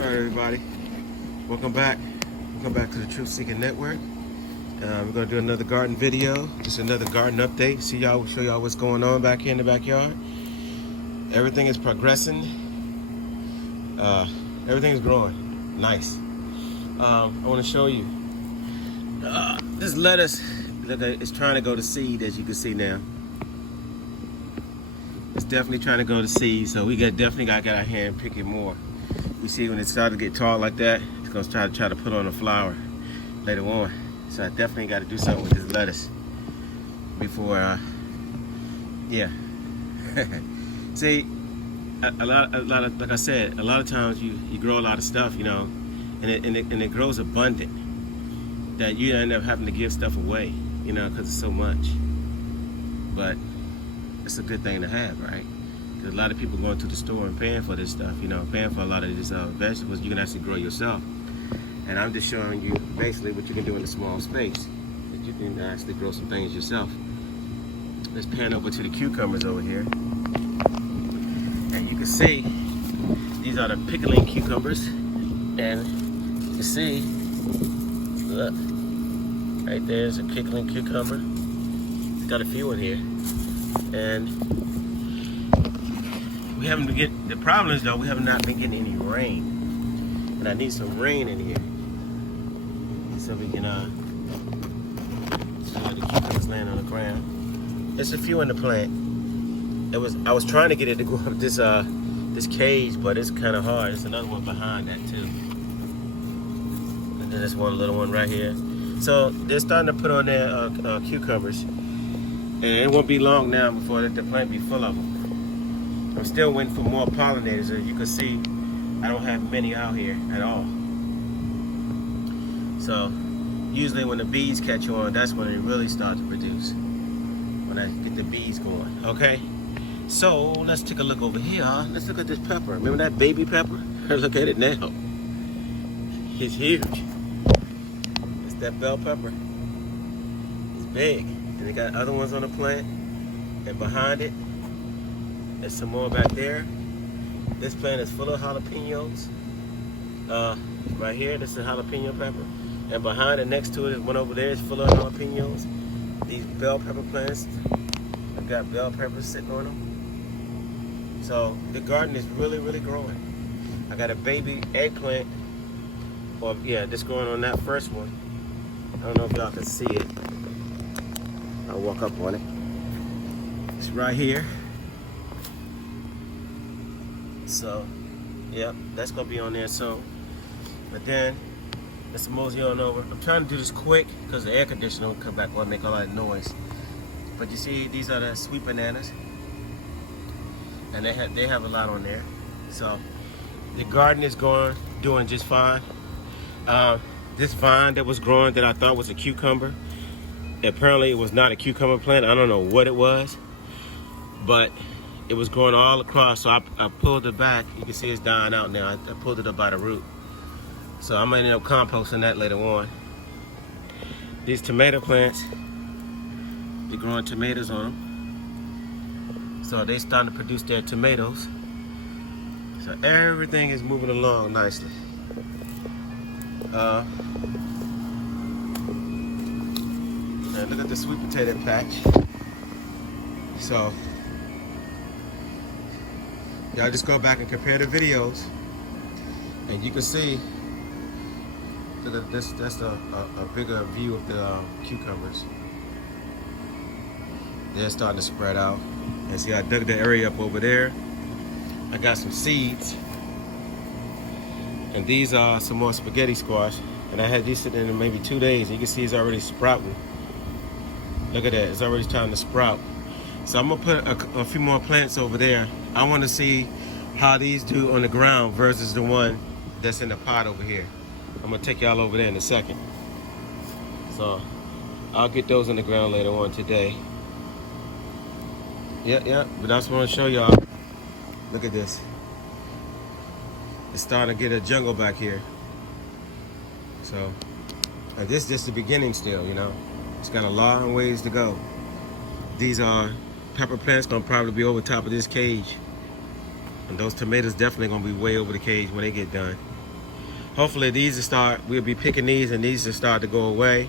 All right, everybody. Welcome back. Welcome back to the Truth Seeking Network. We're gonna do another garden video, just another garden update. Show y'all what's going on back here in the backyard. Everything is progressing. Everything is growing. Nice. I want to show you this lettuce. Look, it's trying to go to seed, as you can see now. It's definitely trying to go to seed, so we definitely got to get our hand and pick it more. You see, when it starts to get tall like that, it's gonna try to put on a flower later on. So I definitely got to do something with this lettuce before, yeah. See, a lot of, like I said, a lot of times you grow a lot of stuff, you know, and it grows abundant that you end up having to give stuff away, you know, because it's so much. But it's a good thing to have, right? Because a lot of people going to the store and paying for this stuff, you know, paying for a lot of these vegetables you can actually grow yourself. And I'm just showing you basically what you can do in a small space, that you can actually grow some things yourself. Let's pan over to the cucumbers over here. And you can see, these are the pickling cucumbers. And you can see, look, right there's a pickling cucumber. It's got a few in here. And we haven't been getting, the problem is though, we have not been getting any rain. And I need some rain in here. So we can see the cucumbers laying on the ground. There's a few in the plant. I was trying to get it to go up this this cage, but it's kind of hard. There's another one behind that too. And then there's one little one right here. So they're starting to put on their cucumbers. And it won't be long now before the plant be full of them. I'm still waiting for more pollinators. As you can see, I don't have many out here at all. So usually when the bees catch on, that's when it really starts to produce. When I get the bees going, okay? So let's take a look over here. Let's look at this pepper. Remember that baby pepper? Look at it now. It's huge. It's that bell pepper. It's big. And they got other ones on the plant. And behind it, there's some more back there. This plant is full of jalapenos. Right here, this is a jalapeno pepper. And behind it, next to it, is one over there is full of jalapenos. These bell pepper plants, I've got bell peppers sitting on them. So the garden is really, really growing. I got a baby eggplant, or yeah, just growing on that first one. I don't know if y'all can see it. I'll walk up on it. It's right here. So, yep, that's gonna be on there soon. But then, let's mosey on over. I'm trying to do this quick because the air conditioner will come back on and make a lot of noise. But you see, these are the sweet bananas. And they have a lot on there. So, the garden is doing just fine. This vine that was growing that I thought was a cucumber, apparently it was not a cucumber plant. I don't know what it was, but it was growing all across, so I pulled it back. You can see it's dying out now. I pulled it up by the root. So I'm gonna end up composting that later on. These tomato plants, they're growing tomatoes on them. So they starting to produce their tomatoes. So everything is moving along nicely. And look at the sweet potato patch. So y'all just go back and compare the videos, and you can see that that's a bigger view of the cucumbers. They're starting to spread out. And see, I dug the area up over there. I got some seeds, and these are some more spaghetti squash. And I had these sitting in maybe 2 days. And you can see it's already sprouting. Look at that, it's already starting to sprout. So I'm gonna put a few more plants over there. I wanna see how these do on the ground versus the one that's in the pot over here. I'm gonna take y'all over there in a second. So I'll get those on the ground later on today. Yeah, but I just wanna show y'all, look at this. It's starting to get a jungle back here. So, and this is just the beginning still, you know. It's got a long ways to go. These are pepper plants gonna probably be over top of this cage. And those tomatoes definitely gonna be way over the cage when they get done. hopefully these will start, we'll be picking these and these will start to go away,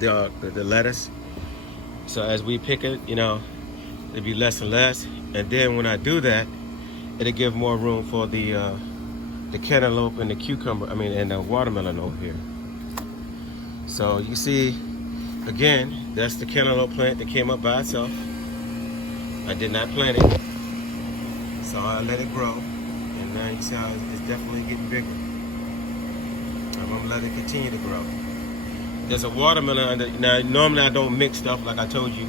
the lettuce. So as we pick it, you know, it'll be less and less. And then when I do that, it'll give more room for the cantaloupe and the cucumber, and the watermelon over here. So you see, again, that's the cantaloupe plant that came up by itself. I did not plant it, so I let it grow. And now you see how it's definitely getting bigger. I'm gonna let it continue to grow. There's a watermelon under, now normally I don't mix stuff like I told you.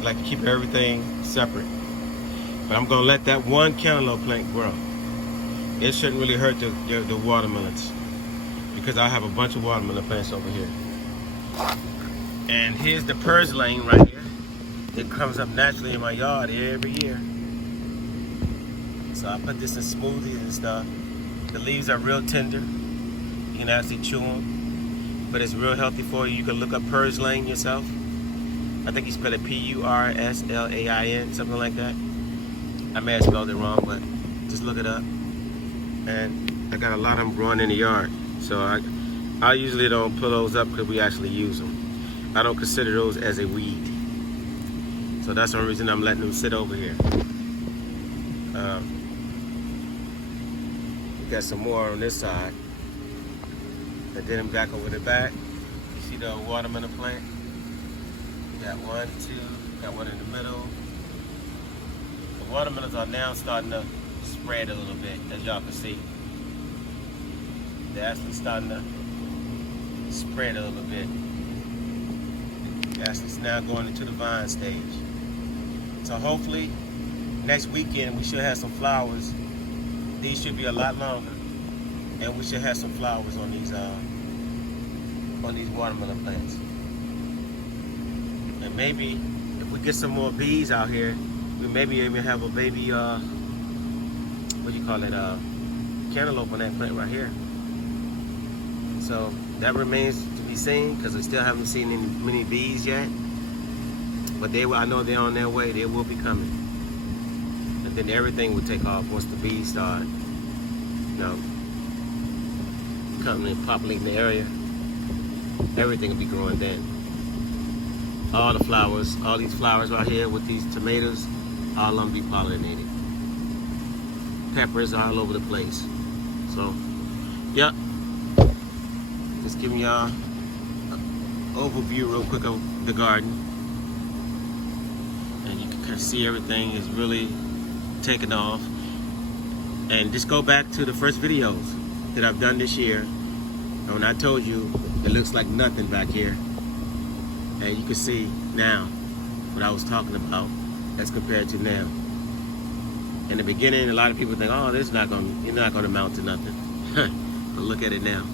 I like to keep everything separate. But I'm gonna let that one cantaloupe plant grow. It shouldn't really hurt the watermelons, because I have a bunch of watermelon plants over here. And here's the purslane right here. It comes up naturally in my yard every year. So I put this in smoothies and stuff. The leaves are real tender. You can actually chew them, but it's real healthy for you. You can look up purslane yourself. I think you spell it P-U-R-S-L-A-I-N, something like that. I may have spelled it wrong, but just look it up. And I got a lot of them growing in the yard. So I usually don't pull those up because we actually use them. I don't consider those as a weed. So that's the only reason I'm letting them sit over here. We got some more on this side. And then I'm back over the back. You see the watermelon plant? We got 1, 2, got one in the middle. The watermelons are now starting to spread a little bit, as y'all can see. They're actually starting to spread a little bit. It's now going into the vine stage. So hopefully next weekend we should have some flowers. These should be a lot longer, and we should have some flowers on these watermelon plants. And maybe if we get some more bees out here, we maybe even have a baby cantaloupe on that plant right here. So that remains to be seen, because I still haven't seen many bees yet. But I know they're on their way. They will be coming. And then everything will take off once the bees start, coming and populating the area. Everything will be growing then. All the flowers, all these flowers right here with these tomatoes, all of them be pollinated. Peppers all over the place. So, yeah. Just giving y'all an overview real quick of the garden. And you can kind of see everything is really taking off. And just go back to the first videos that I've done this year. And when I told you it looks like nothing back here. And you can see now what I was talking about as compared to now. In the beginning, a lot of people think, oh, you're not gonna amount to nothing. But look at it now.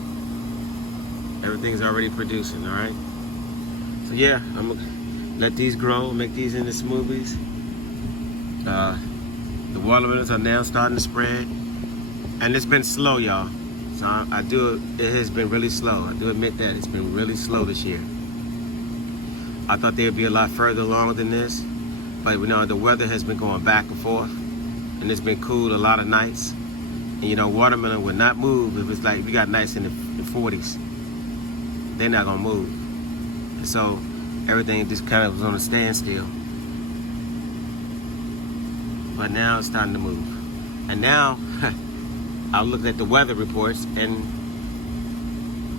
Everything's already producing, all right? So yeah, I'm gonna let these grow, make these into smoothies. The watermelons are now starting to spread. And it's been slow, y'all. So it has been really slow. I do admit that it's been really slow this year. I thought they would be a lot further along than this. But the weather has been going back and forth. And it's been cool a lot of nights. And watermelon would not move if it's like we got nights in the 40s. They're not gonna move. And so everything just kind of was on a standstill. But now it's starting to move. And now I looked at the weather reports and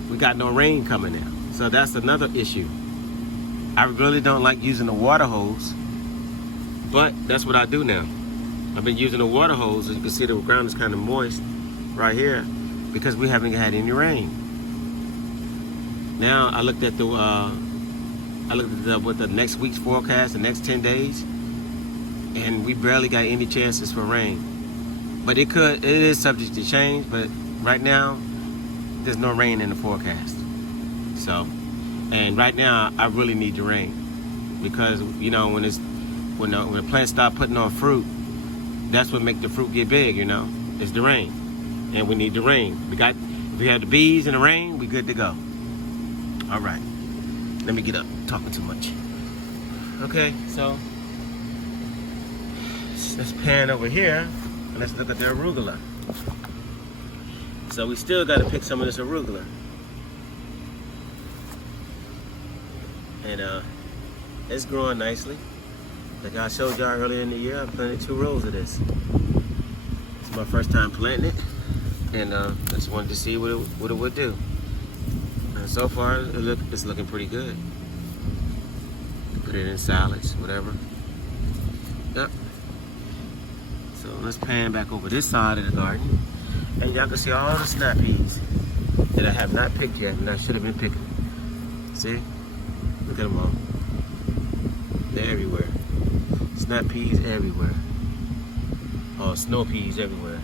we got no rain coming now. So that's another issue. I really don't like using the water hose, but that's what I do now. I've been using the water hose. As you can see, the ground is kind of moist right here because we haven't had any rain. Now I looked at what the next week's forecast, the next 10 days, and we barely got any chances for rain. But it is subject to change. But right now, there's no rain in the forecast. So, and right now I really need the rain because when the plants start putting on fruit, that's what makes the fruit get big. It's the rain, and we need the rain. If we have the bees and the rain, we good to go. All right, let me get up. I'm talking too much. Okay, so let's pan over here and let's look at the arugula. So we still got to pick some of this arugula. And it's growing nicely. Like I showed y'all earlier in the year, I planted 2 rows of this. It's my first time planting it, and I just wanted to see what it would do. And so far, it's looking pretty good. Put it in salads, whatever. Yep. So let's pan back over this side of the garden, and y'all can see all the snap peas that I have not picked yet, and I should have been picking. See? Look at them all. They're everywhere. Snap peas everywhere. Oh, snow peas everywhere.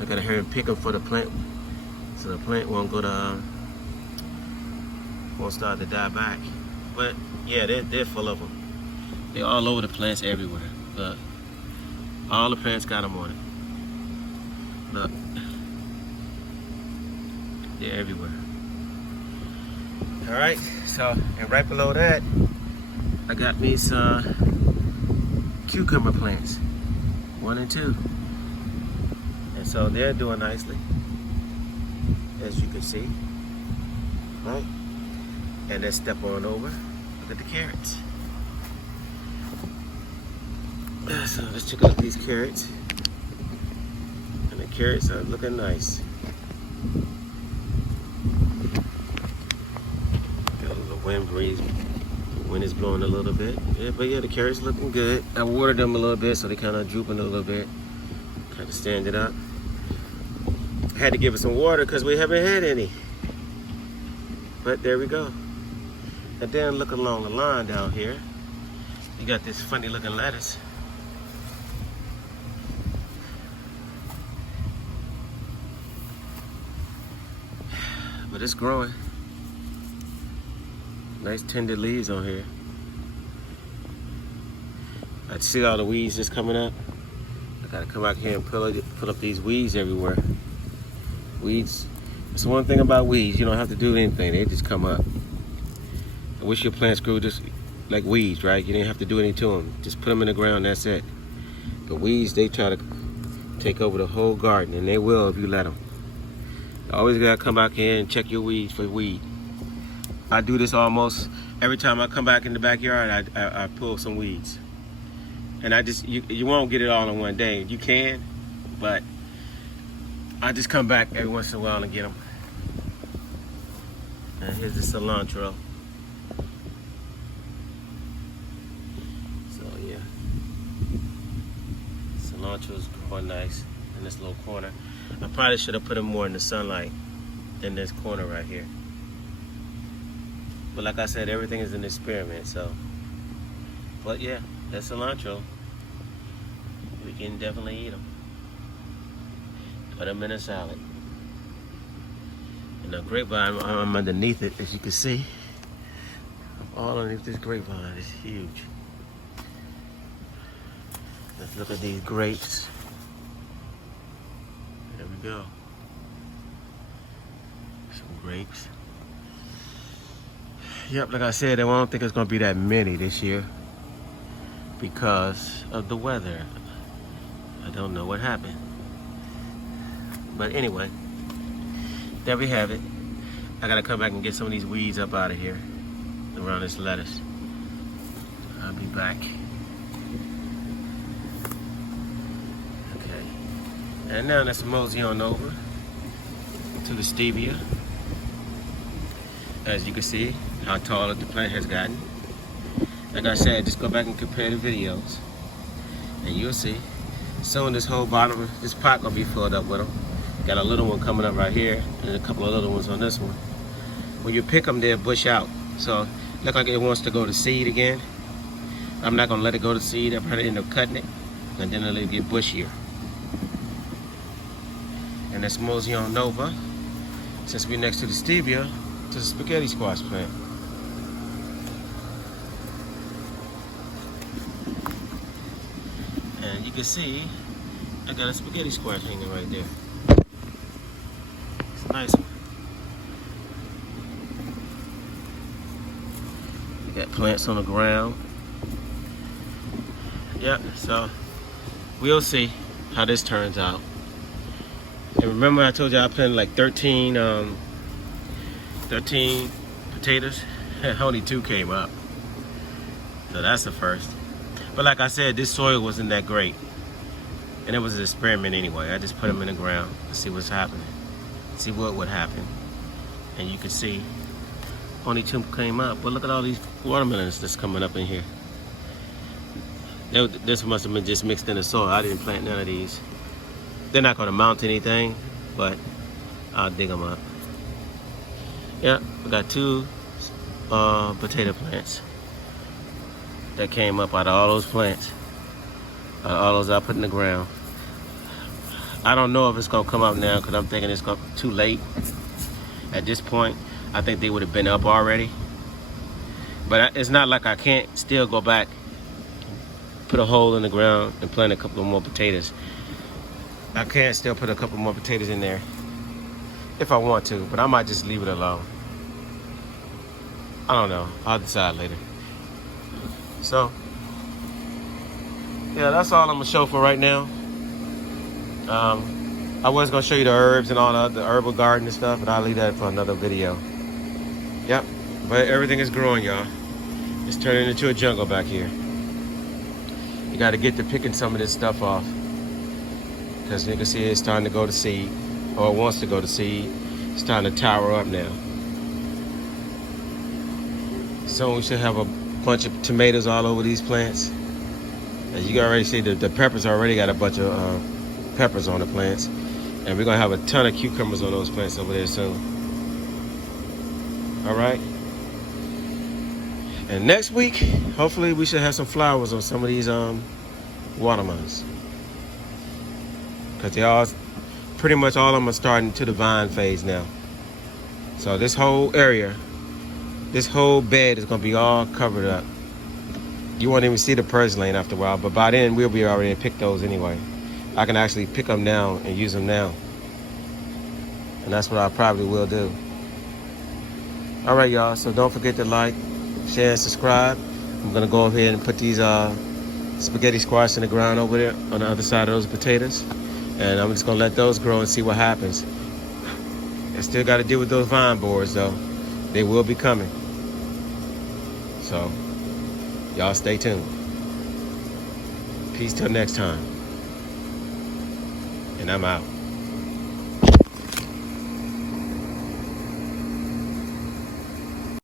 I gotta hurry and pick them for the plant, so the plant won't go to, won't start to die back. But yeah, they're full of them. They're all over the plants everywhere. Look, all the plants got them on it. Look, they're everywhere. All right, so, and right below that, I got me some cucumber plants, 1 and 2. And so they're doing nicely, as you can see, right? And let's step on over, look at the carrots. So let's check out these carrots. And the carrots are looking nice. Got a little wind breeze. Wind is blowing a little bit. Yeah, but yeah, the carrots looking good. I watered them a little bit, so they kind of drooping a little bit. Kind of stand it up. Had to give it some water because we haven't had any. But there we go. And then look along the line down here. You got this funny looking lettuce. But it's growing. Nice tender leaves on here. I see all the weeds just coming up. I gotta come out here and pull up these weeds everywhere. Weeds, it's one thing about weeds, you don't have to do anything, they just come up. I wish your plants grew just like weeds, right? You didn't have to do anything to them. Just put them in the ground, that's it. The weeds, they try to take over the whole garden, and they will if you let them. You always gotta come back here and check your weeds for weed. I do this almost every time I come back in the backyard. I pull some weeds, and you won't get it all in one day. You can, but I just come back every once in a while and get them. And here's the cilantro. So yeah, cilantro's growing nice in this little corner. I probably should have put them more in the sunlight in this corner right here. But like I said, everything is an experiment, so. But yeah, that's cilantro. We can definitely eat them. Put them in a salad. And the grapevine, I'm underneath it, as you can see. I'm all underneath this grapevine, it's huge. Let's look at these grapes. There we go. Some grapes. Yep, like I said, I don't think it's gonna be that many this year because of the weather. I don't know what happened. But anyway, there we have it. I gotta come back and get some of these weeds up out of here around this lettuce. I'll be back. Okay. And now let's mosey on over to the stevia. As you can see, how tall the plant has gotten. Like I said, just go back and compare the videos, and you'll see. Soon this whole bottom of this pot gonna be filled up with them. Got a little one coming up right here, and a couple of little ones on this one. When you pick them, they'll bush out. So look like it wants to go to seed again. I'm not gonna let it go to seed. I'm gonna end up cutting it, and then it'll get bushier. And let's mosey on over, since we're next to the stevia, to the spaghetti squash plant. And you can see I got a spaghetti squash hanging right there. It's a nice one. We got plants on the ground. Yep, so we'll see how this turns out. And remember I told you I planted like 13 potatoes? Only 2 came up. So that's the first. But like I said, this soil wasn't that great. And it was an experiment anyway. I just put them in the ground to see what's happening. See what would happen. And you can see only 2 came up. But look at all these watermelons that's coming up in here. This must have been just mixed in the soil. I didn't plant none of these. They're not gonna mount anything, but I'll dig them up. Yeah, we got 2 potato plants that came up out of all those plants. All those I put in the ground. I don't know if it's gonna come up now because I'm thinking it's too late. At this point, I think they would have been up already. But it's not like I can't still go back, put a hole in the ground and plant a couple of more potatoes. I can still put a couple more potatoes in there if I want to, but I might just leave it alone. I don't know. I'll decide later. So, yeah, that's all I'm gonna show for right now. I was gonna show you the herbs and all the herbal garden and stuff, but I'll leave that for another video. Yep, but everything is growing, y'all. It's turning into a jungle back here. You gotta get to picking some of this stuff off. Because you can see it's starting to go to seed, or it wants to go to seed. It's starting to tower up now. So we should have a bunch of tomatoes all over these plants. As you can already see, the peppers already got a bunch of peppers on the plants. And we're gonna have a ton of cucumbers on those plants over there soon. All right. And next week, hopefully we should have some flowers on some of these watermelons. Because they all, pretty much all of them are starting to the vine phase now. So this whole area, this whole bed is gonna be all covered up. You won't even see the purslane after a while, but by then we'll be already pick those anyway. I can actually pick them now and use them now. And that's what I probably will do. All right, y'all, so don't forget to like, share, and subscribe. I'm gonna go ahead and put these spaghetti squash in the ground over there on the other side of those potatoes. And I'm just gonna let those grow and see what happens. I still gotta deal with those vine boards though. They will be coming. So, y'all stay tuned. Peace till next time. And I'm out.